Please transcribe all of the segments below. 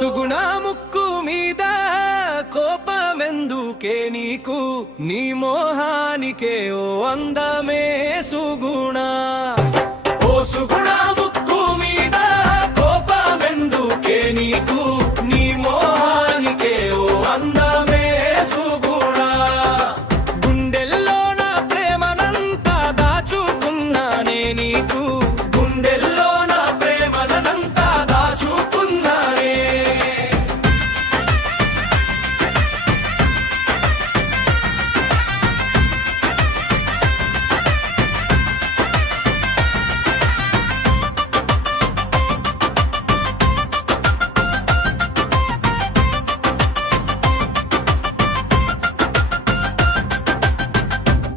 సుగుణ ముక్కు మీద కోపమెందుకే నీకు, నీ మోహానికే ఓ అందమే సుగుణ. ఓ సుగుణ ముక్కు మీద కోపమెందుకే నీకు, నీ మోహానికే ఓ అందమే సుగుణ. గుండెల్లో నా ప్రేమనంతా దాచుకున్నానే నీకు, గుండెల్లో నా ప్రేమనంతా దాచుకున్నానే.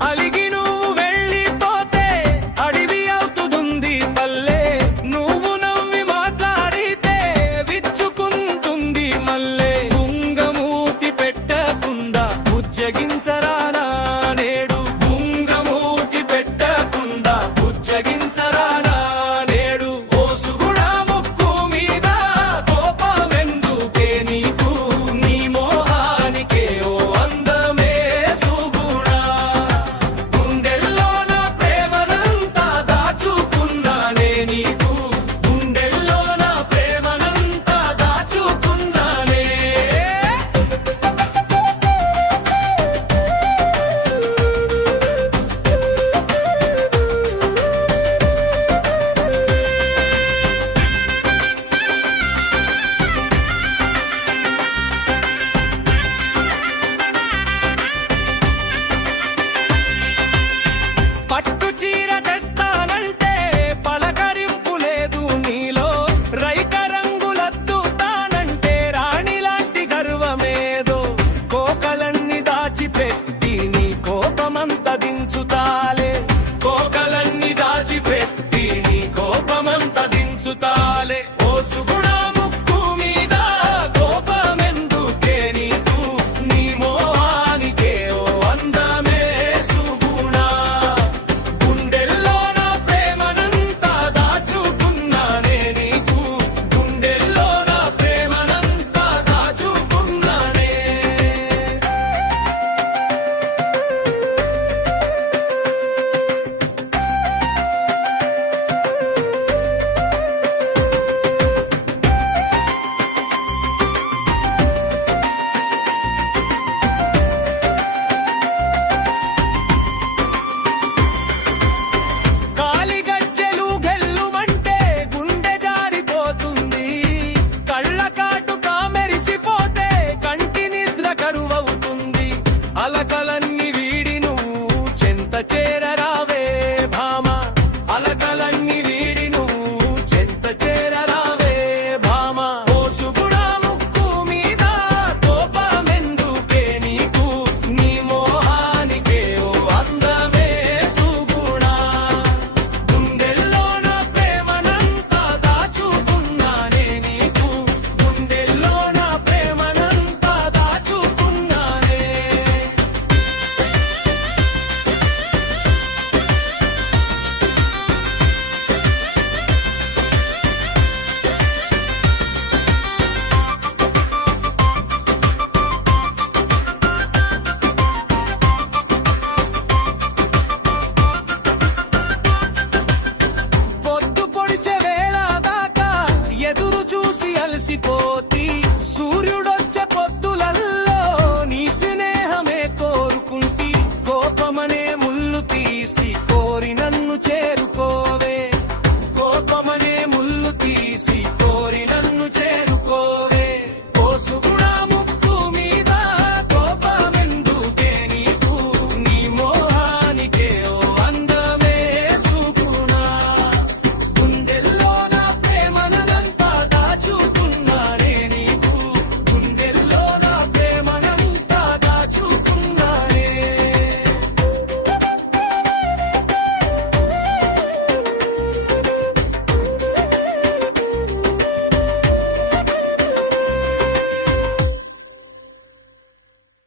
అలిగి నువ్వు వెళ్ళిపోతే అడివి అవుతుంది పల్లె, నువ్వు నవ్వి మాట్లాడితే విచ్చుకుంటుంది మల్లె. ముంగమూతి పెట్టకుండా బుజ్జగించరానా నేడు, ముంగమూతి పెట్టకుండా బుజ్జగించరానా నేడు. ఓ సుగుణ ముక్కు మీద కోపమెందుకే నీకు, నీ మోహానికే ఓ అందమే సుగుణ. గుండెల్లో నా ప్రేమనంతా దాచుకున్నానే నీకు, గుండెల్లో నా ప్రేమనంతా దాచుకున్నానే. పట్టు చీర తెస్తానంటే పలకరింపు లేదు నీలో, రైక రంగులద్దుతానంటే రాణి లాంటి గర్వమేదో. కోకలన్నీ దాచిపెట్టి నీ కోపమంత దించుతాలే, కోకలన్నీ దాచిపెట్టి నీ కోపమంత దించుతాలే.